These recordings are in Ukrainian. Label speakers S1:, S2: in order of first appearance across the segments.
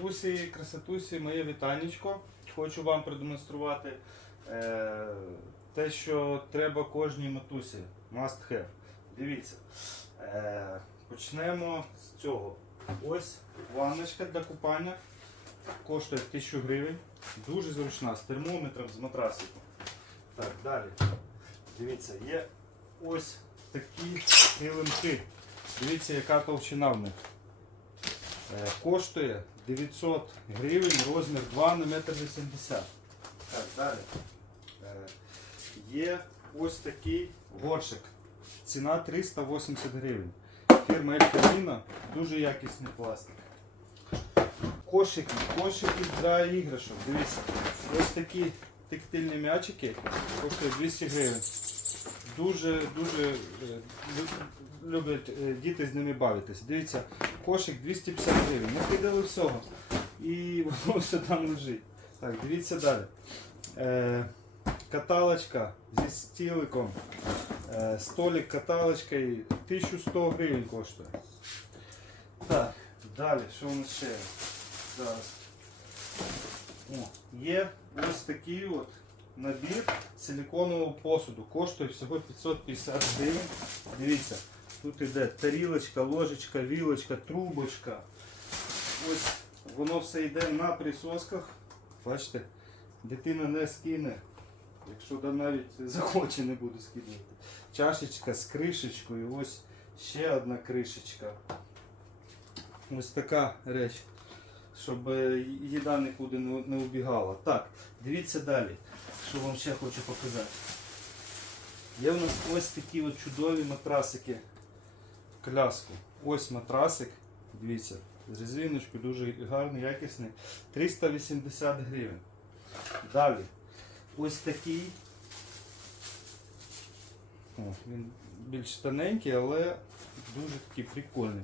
S1: Матусі, красотусі, моє вітанечко. Хочу вам продемонструвати е, те, що треба кожній матусі. Must have. Дивіться. Е, почнемо з цього. Ось ванночка для купання. Коштує 1000 гривень. Дуже зручна, з термометром, з матрасиком. Так, далі. Дивіться, є ось такі килимки. Дивіться, яка товщина в них. Е, Коштує 900 гривень, розмір 2 на 1,80 м. Так, далі. Е, Є ось такий горшик. Ціна 380 гривень. Фірма Ельферміна, дуже якісний пластик. Кошики, кошики для іграшок. Дивіться, ось такі тактильні м'ячики коштують 200 гривень. Дуже дуже е, люблять діти з ними бавитись. Дивіться, кошик 250 гривень. Не кидали всього. І воно все там лежить. Так, дивіться далі. Е, каталочка зі стіликом. Е, столик каталочкою 1100 гривень коштує. Так, далі, що у нас ще? Зараз. О, є ось такий от набір силиконового посуду. Коштує всього 550 гривень. Дивіться, тут іде тарілочка, ложечка, вілочка, трубочка. Ось воно все йде на присосках. Бачите, дитина не скине. Якщо навіть захоче, не буде скидувати. Чашечка з кришечкою, ось ще одна кришечка. Ось така реч, щоб е, їда нікуди не убігала. Так, дивіться далі, що вам ще хочу показати. Є у нас ось такі от чудові матрасики в коляску. Ось матрасик, дивіться, з резиночкою, дуже гарний, якісний. 380 гривень. Далі. Ось такий. О, він більш тоненький, але дуже такий прикольний.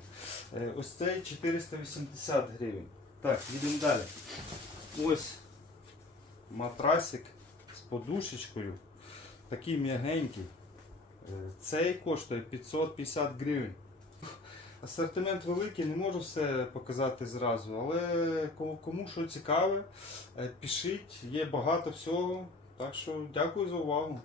S1: Е, Ось цей 480 гривень. Так, їдемо далі. Ось матрасик з подушечкою. Такий м'ягенький. Е, Цей коштує 550 гривень. Асортимент великий, не можу все показати зразу, але кому, що цікаве, е, пишіть, є багато всього. Так що дякую за увагу.